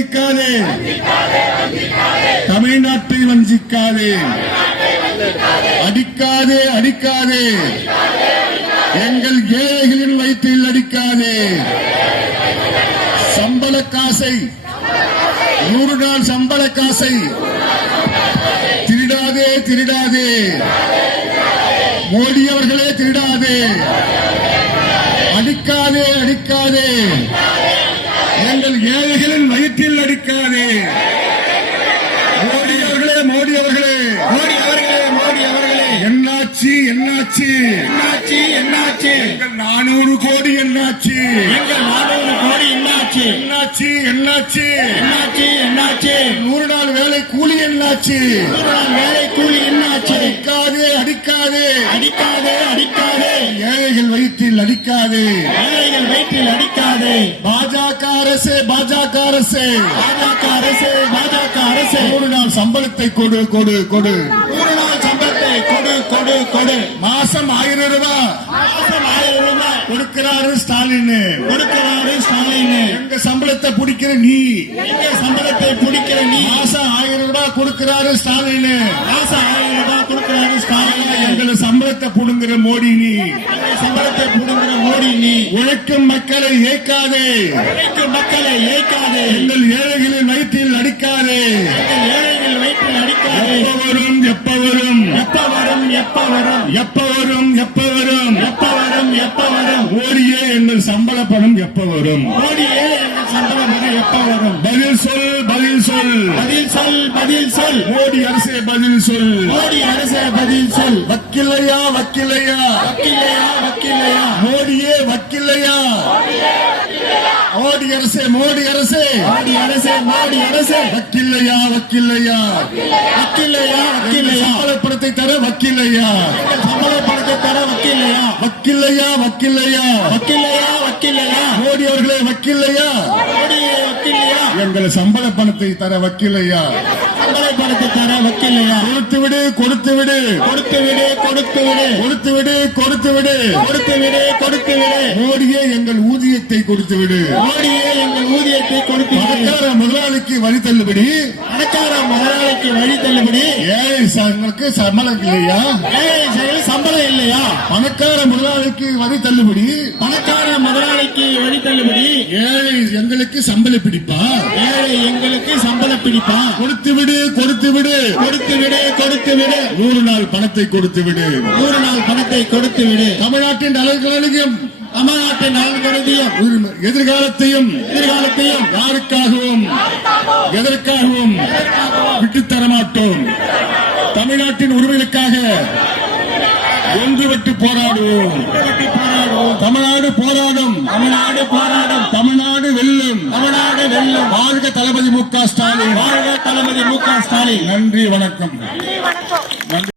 வஞ்சிக்காதே. தமிழ்நாட்டை வஞ்சிக்காதே. அடிக்காதே அடிக்காதே. எங்கள் ஏழைகளின் வயிற்றில் அடிக்காதே. சம்பள காசை நூறு நாள் சம்பள காசை திருடாதே திருடாதே. மோடி அவர்களே திருடாதே அடிக்காதே அடிக்காதே எங்கள் ஏழைகளின் வயிற்றில் அடிக்காதே மோடி அவர்களே மோடி அவர்களே மோடி அவர்களே மோடி அவர்களே என்னாச்சு என்னாச்சு? என்னாச்சு என்னாச்சு? எங்கள் நானூறு கோடி என்னாச்சு? எங்கள் நானூறு கோடி என்னாச்சு? என்னாச்சு என்னாச்சு? என்னாச்சு என்னாச்சு? நூறு நாள் வேலை கூலி என்னாச்சு? நூறு நாள் வேலை கூலி என்னாச்சு? அடிக்காதே அடிக்காதே. அடிக்காதே அடிக்காதே. ஏழைகள் வயிற்றில் அடிக்காதே. ஏழைகள் வயிற்றில் அடிக்காதே. பாஜக அரசு பாஜக அரசு. பாஜக அரசு பாஜக அரசு. நூறு நாள் சம்பளத்தை கொடு கொடு கொடு. கொடு கொடு. மாசம் ஆயிரம் ரூபாய் மாசம் ஆயிரம் ரூபாய் கொடுக்கிறாரு ஸ்டாலின் கொடுக்கிறாரு ஸ்டாலின் எங்க சம்பளத்தை பிடிக்கிற நீ. எங்க சம்பளத்தை பிடிக்கிற நீ. மாசம் ஆயிரம் ரூபாய் கொடுக்கிறாரு ஸ்டாலின் மாசம் ஆயிரம் ரூபாய் கொடுக்கிறாரு ஸ்டாலின். எங்களை சம்பளத்தை புடுங்குற மோடி நீ. சம்பளத்தை பிடுங்குற மோடி நீ. உழைக்கும் மக்களை ஏற்காதே உழைக்கும் மக்களை ஏற்காதே எங்கள் ஏழைகளின் வயிற்றில் அடிக்காதே. எங்கள் ஏழைகள் வயிற்றில் அடிக்காதே. எப்ப வரும்? எப்ப வரும்? எப்ப வரும்? எப்ப வரும்? எப்ப வரும்? எப்ப வரும்? எப்ப வரும்? மோடியே எங்கள் சம்பள பணம் எப்ப வரும்? மோடியே எங்கள் சம்பளம் வர எப்ப வரும்? பதில் சொல் பதில் சொல். பதில் சொல் பதில் சொல். மோடி அரசே பதில் சொல். மோடி அரசே பதில் சொல். வக்கில்லையா வக்கில்லையா வக்கில்லையா வக்கில்லையா மோடியே வக்கில்லையா மோடி அரசே மோடி அரசே. மோடி அரசே மோடி அரசே. வக்கில்லையா வக்கில்லையா வக்கில்லையா வக்கில்லையா சம்பள பணத்தை தர வக்கில்லையா? சம்பள பணத்தை தர வக்கில்லையா? வக்கில்லையா வக்கில்லையா? வக்கில்லையா வக்கில்லையா? மோடி அவர்களே வக்கில்லையா? வக்கில்லையா? எங்கள் சம்பள பணத்தை தர வக்கில்லையா? சம்பள பணத்தை தர வக்கில்லையா? கொடுத்து விடு கொடுத்து விடு கொடுத்து விடு கொடுத்து விடு கொடுத்து விடு கொடுத்து விடு கொடுத்து விடு கொடுத்து விடு மோடியே எங்கள் ஊதியத்தை கொடுத்து விடு மோடியே எங்கள் ஊதியத்தை கொடுத்து முதலாளிக்கு வரி தள்ளுபடி. பணக்கார முதலாளிக்கு வழி தள்ளுபடி. ஏழை சங்களுக்கு சம்பளம் இல்லையா? ஏழை செயல் சம்பளம் இல்லையா? பணக்கார முதலாளிக்கு வரி தள்ளுபடி. பணக்கார முதலாளிக்கு வழி தள்ளுபடி. ஏழை எங்களுக்கு சம்பள பிடிப்பா? ஏழை எங்களுக்கு சம்பள பிடிப்பா? கொடுத்து விடு கொடுத்து விடு. கொடுத்து விடு கொடுத்து விடு. நூறு நாள் பணத்தை கொடுத்து விடு. நூறு நாள் பணத்தை கொடுத்து விடு. தமிழ்நாட்டின் நலன்களையும் தமிழ்நாட்டின் நலன் கருதியும் உரிமை- எதிர்காலத்தையும் எதிர்காலத்தையும் யாருக்காகவும் எதற்காகவும் விட்டுத் தர மாட்டோம் தமிழ்நாட்டின் உரிமைகளுக்காக ஒன்றுபட்டு போராடுவோம் போராடுவோம்? தமிழ்நாடு போராடும். தமிழ்நாடு போராடும். தமிழ்நாடு வெல்லும். தமிழ்நாடு வெல்லும். வாழ்க தளபதி மு க ஸ்டாலின். வாழ்க தளபதி மு க ஸ்டாலின். நன்றி வணக்கம். நன்றி